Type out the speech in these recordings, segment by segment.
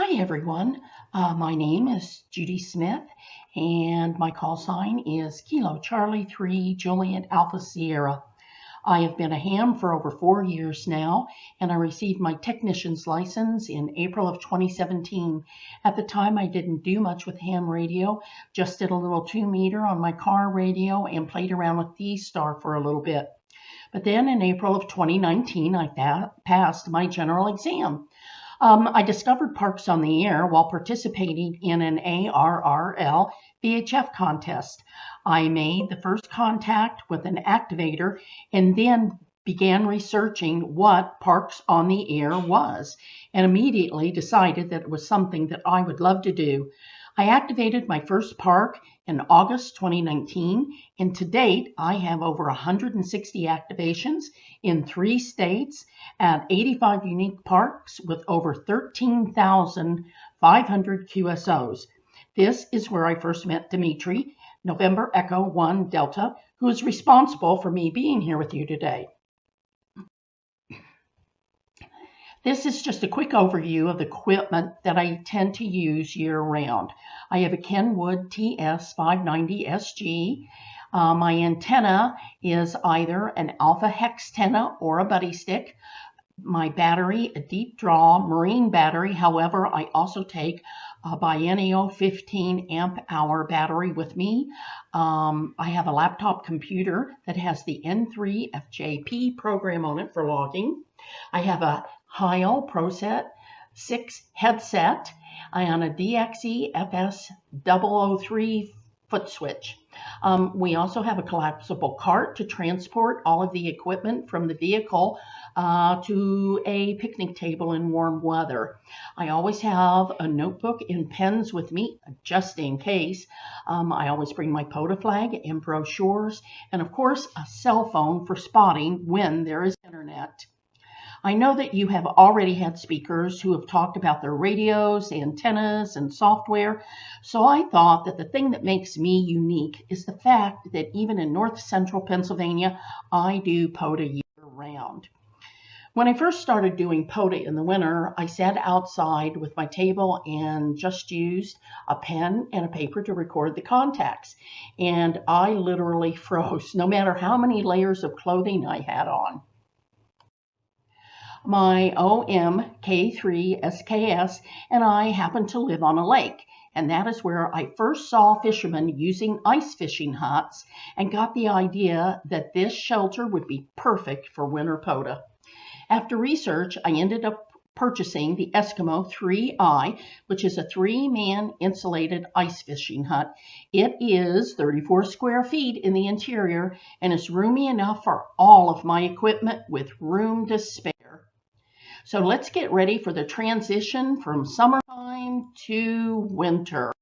Hi everyone, my name is Judy Smith and my call sign is Kilo Charlie 3 Juliet Alpha Sierra. I have been a ham for over 4 years now, and I received my technician's license in April of 2017. At the time I didn't do much with ham radio, just did a little 2-meter on my car radio and played around with D-Star for a little bit. But then in April of 2019 I passed my general exam. I discovered Parks on the Air while participating in an ARRL VHF contest. I made the first contact with an activator and then began researching what Parks on the Air was, and immediately decided that it was something that I would love to do. I activated my first park in August 2019, and to date I have over 160 activations in 3 states at 85 unique parks with over 13,500 QSOs. This is where I first met Dimitri, November Echo 1 Delta, who is responsible for me being here with you today. This is just a quick overview of the equipment that I tend to use year-round. I have a Kenwood TS590SG. My antenna is either an alpha hex antenna or a buddy stick. My battery, a deep draw marine battery. However, I also take a biennial 15 amp hour battery with me. I have a laptop computer that has the N3 FJP program on it for logging. I have a Heil ProSet 6 headset and a DXE FS003 foot switch. We also have a collapsible cart to transport all of the equipment from the vehicle to a picnic table in warm weather. I always have a notebook and pens with me just in case. I always bring my POTA flag and brochures, and of course a cell phone for spotting when there is internet. I know that you have already had speakers who have talked about their radios, antennas, and software, so I thought that the thing that makes me unique is the fact that even in north central Pennsylvania, I do POTA year-round. When I first started doing POTA in the winter, I sat outside with my table and just used a pen and a paper to record the contacts, and I literally froze, no matter how many layers of clothing I had on. My OM K3JAS and I happen to live on a lake, and that is where I first saw fishermen using ice fishing huts and got the idea that this shelter would be perfect for winter POTA. After research, I ended up purchasing the Eskimo 3i, which is a 3-man insulated ice fishing hut. It is 34 square feet in the interior and is roomy enough for all of my equipment with room to spare. So let's get ready for the transition from summertime to winter.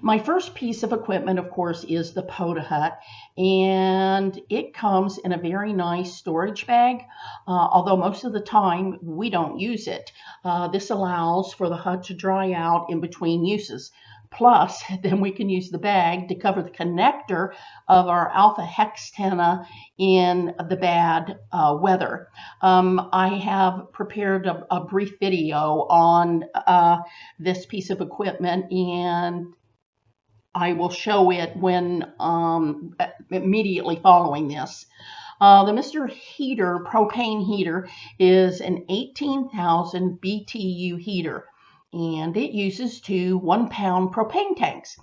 My first piece of equipment, of course, is the POTA hut, and it comes in a very nice storage bag, although most of the time we don't use it. This allows for the hut to dry out in between uses. Plus, then we can use the bag to cover the connector of our alpha hex antenna in the bad weather. I have prepared a brief video on this piece of equipment, and I will show it when immediately following this. The Mr. Heater propane heater is an 18,000 BTU heater, and it uses 2 1-pound propane tanks.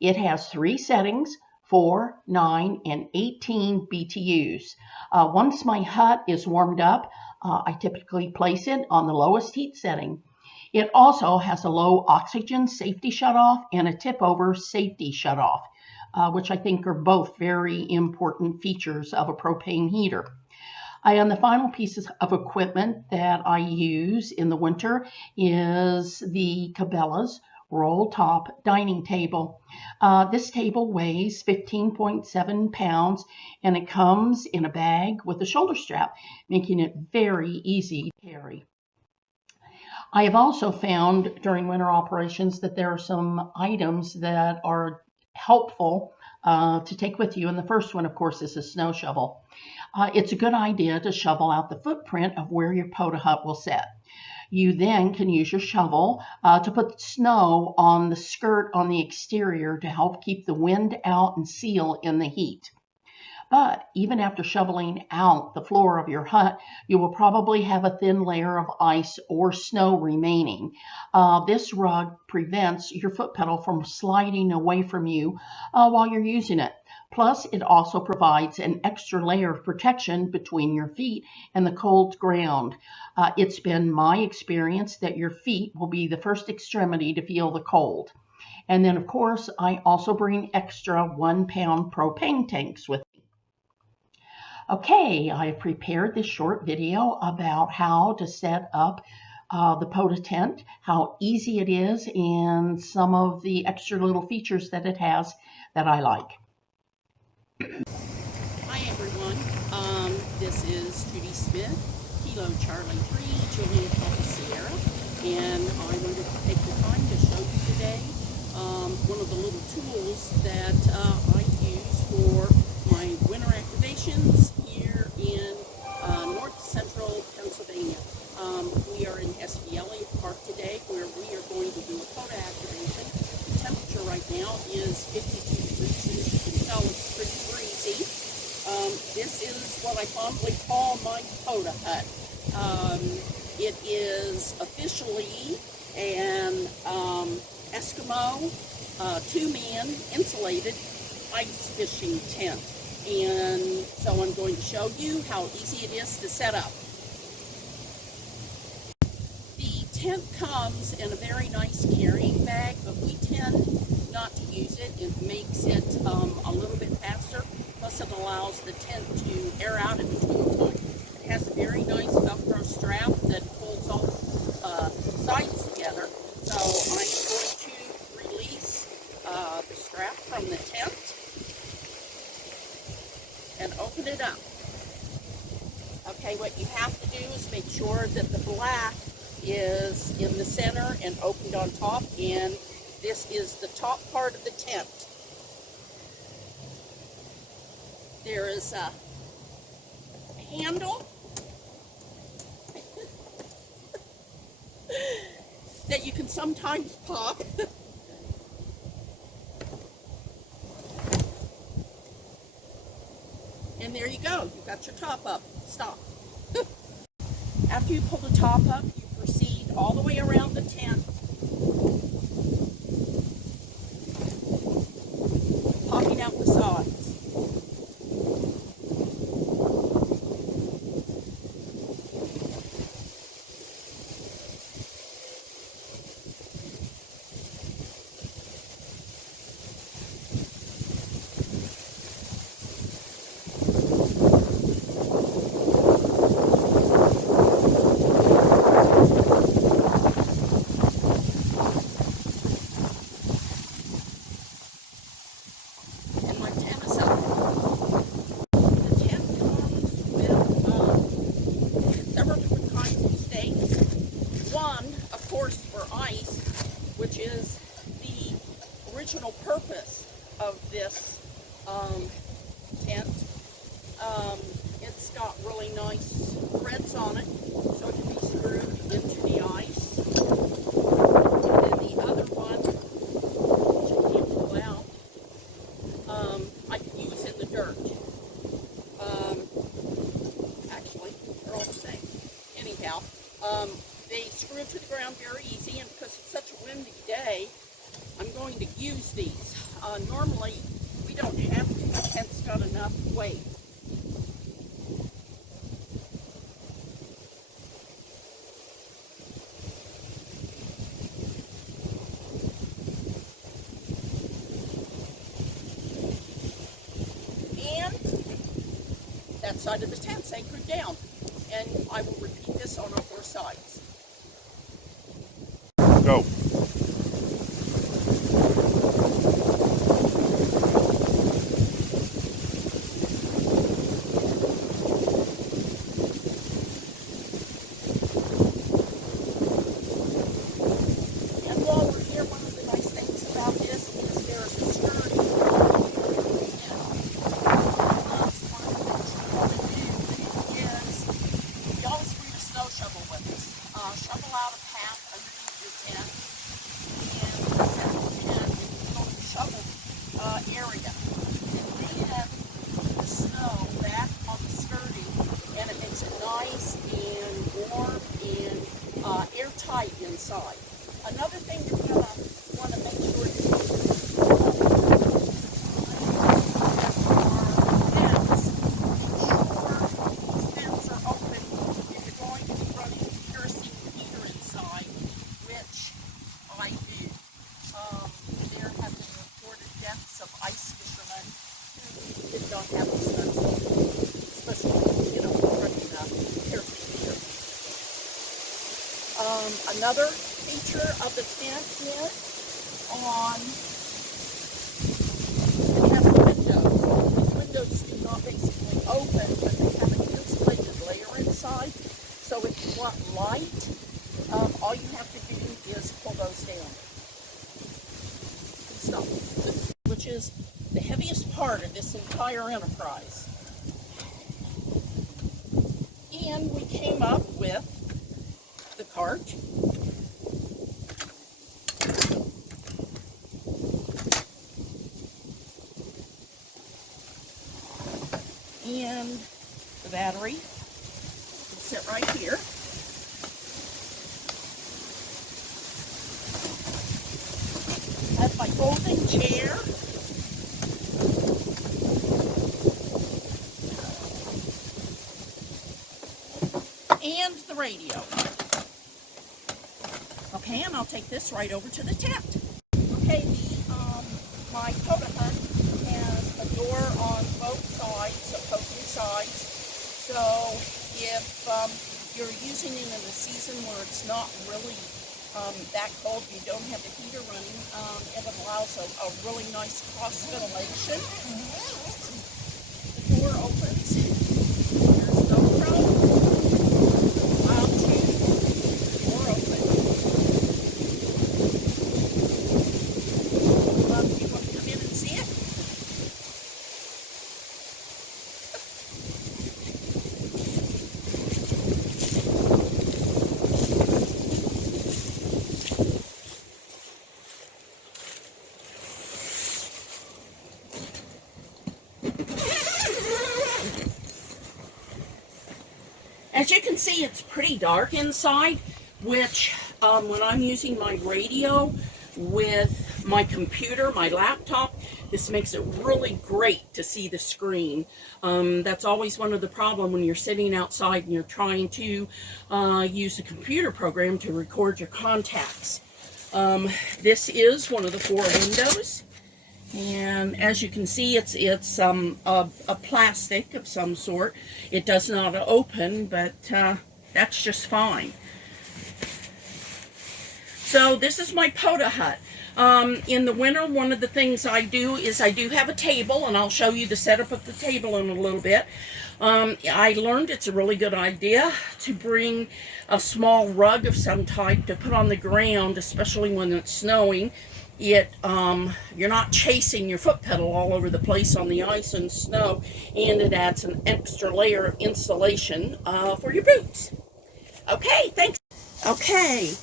It has 3 settings, 4, 9, and 18 BTUs. Once my hut is warmed up, I typically place it on the lowest heat setting. It also has a low oxygen safety shutoff and a tip-over safety shutoff, which I think are both very important features of a propane heater. And the final pieces of equipment that I use in the winter is the Cabela's roll top dining table. This table weighs 15.7 pounds, and it comes in a bag with a shoulder strap, making it very easy to carry. I have also found during winter operations that there are some items that are helpful to take with you, and the first one, of course, is a snow shovel. It's a good idea to shovel out the footprint of where your POTA hut will set. You then can use your shovel to put snow on the skirt on the exterior to help keep the wind out and seal in the heat. But even after shoveling out the floor of your hut, you will probably have a thin layer of ice or snow remaining. This rug prevents your foot pedal from sliding away from you while you're using it. Plus, it also provides an extra layer of protection between your feet and the cold ground. It's been my experience that your feet will be the first extremity to feel the cold. And then, of course, I also bring extra 1-pound propane tanks with me. Okay, I have prepared this short video about how to set up the POTA tent, how easy it is, and some of the extra little features that it has that I like. Hi everyone, this is Judy Smith, Kilo Charlie 3, Juliet Papa Sierra, and I wanted to take the time to show you today one of the little tools that I use for my winter activations here in north central Pennsylvania. We are in SV Elliott Park today where we are going to do a POTA activation. The temperature right now is 52 degrees, and as you can tell it's pretty breezy. This is what I fondly call my POTA hut. It is officially an Eskimo 2-man insulated ice fishing tent. And so I'm going to show you how easy it is to set up. The tent comes in a very nice carrying bag, but we tend not to use it. It makes it a little bit faster. Plus it allows the tent to air out in between time. It has a very nice Velcro strap that pulls all sides together. So I'm going to release the strap from the tent and open it up. Okay, what you have to do is make sure that the black is in the center and opened on top, and this is the top part of the tent. There is a handle that you can sometimes pop. And there you go, you got your top up. Stop. After you pull the top up, you proceed all the way around the tent, popping out the sides. Which is the original purpose of this tent. It's got really nice threads on it, so it can be screwed into the ice. And then the other one, which I can't pull out, I can use in the dirt. Actually, they're all the same. Anyhow, they screw to the ground very easy, and because it's such a windy day, I'm going to use these. Normally, we don't have to. The tent's got enough weight. And that side of the tent's anchored down. And I will repeat this on all 4 sides. Go. And while we're here, one of the nice things about this is there's a skirt. Y'all screw your snow shovel with us. Shovel about a path underneath your tent, and set the tent in the little shovel area. And then put the snow back on the skirting, and it makes it nice and warm and airtight inside. Another thing you're going to want to make sure you do of ice fishermen who did not have these nuts open, especially, running piercing here. Another feature of the tent is it has windows. These windows do not basically open, but they have an insulated layer inside. So if you want light, all you have to do is pull those down. Stop. Which is the heaviest part of this entire enterprise. And we came up with the cart. And the battery will sit right here. That's my folding chair. And the radio. Okay, and I'll take this right over to the tent. Okay, my POTA hut has a door on both sides, opposing sides. So if you're using it in a season where it's not really that cold, you don't have the heater running, it allows a really nice cross ventilation. The door opens. There's no problem. As you can see, it's pretty dark inside, which when I'm using my radio with my computer, my laptop, this makes it really great to see the screen. That's always one of the problems when you're sitting outside and you're trying to use a computer program to record your contacts. This is one of the 4 windows. And as you can see, it's a plastic of some sort. It does not open, but that's just fine. So this is my POTA hut. In the winter, one of the things I do is I do have a table, and I'll show you the setup of the table in a little bit. I learned it's a really good idea to bring a small rug of some type to put on the ground, especially when it's snowing. You're not chasing your foot pedal all over the place on the ice and snow, and it adds an extra layer of insulation for your boots. Okay, thanks. Okay,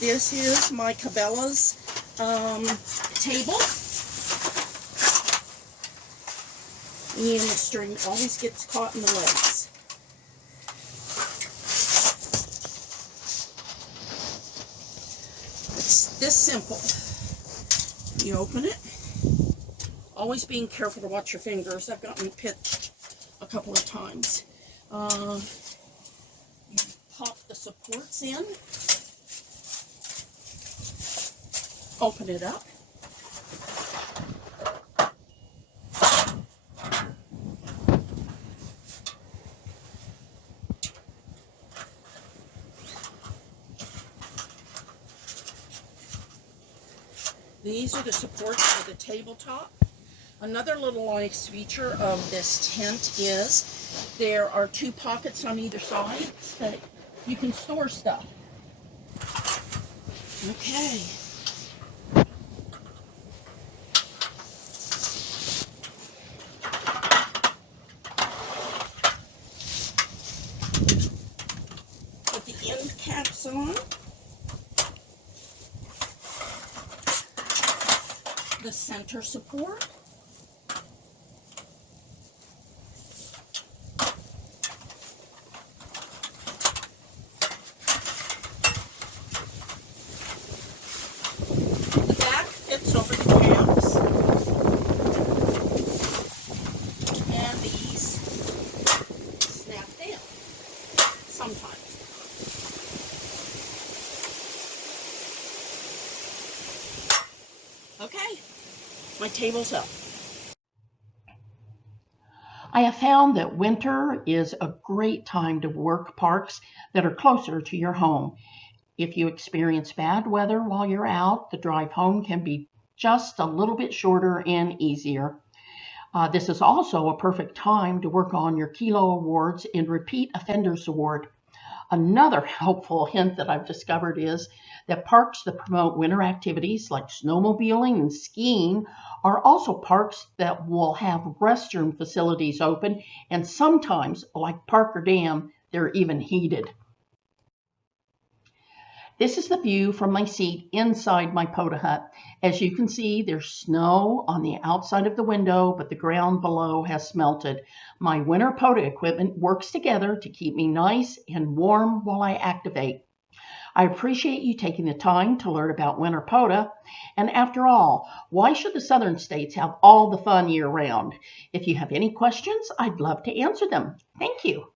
this is my Cabela's table, and the string always gets caught in the legs. It's this simple. You open it, always being careful to watch your fingers. I've gotten pinched a couple of times. You pop the supports in, open it up, these are the supports for the tabletop. Another little nice feature of this tent is there are 2 pockets on either side that you can store stuff. Okay. Put the end caps on. the center support. The back fits over the tabs. And these snap down sometimes. Okay, my table's up. I have found that winter is a great time to work parks that are closer to your home. If you experience bad weather while you're out, the drive home can be just a little bit shorter and easier. This is also a perfect time to work on your Kilo Awards and Repeat Offenders Award. Another helpful hint that I've discovered is that parks that promote winter activities like snowmobiling and skiing are also parks that will have restroom facilities open, and sometimes, like Parker Dam, they're even heated. This is the view from my seat inside my POTA hut. As you can see, there's snow on the outside of the window, but the ground below has melted. My winter POTA equipment works together to keep me nice and warm while I activate. I appreciate you taking the time to learn about winter POTA. And after all, why should the southern states have all the fun year round? If you have any questions, I'd love to answer them. Thank you.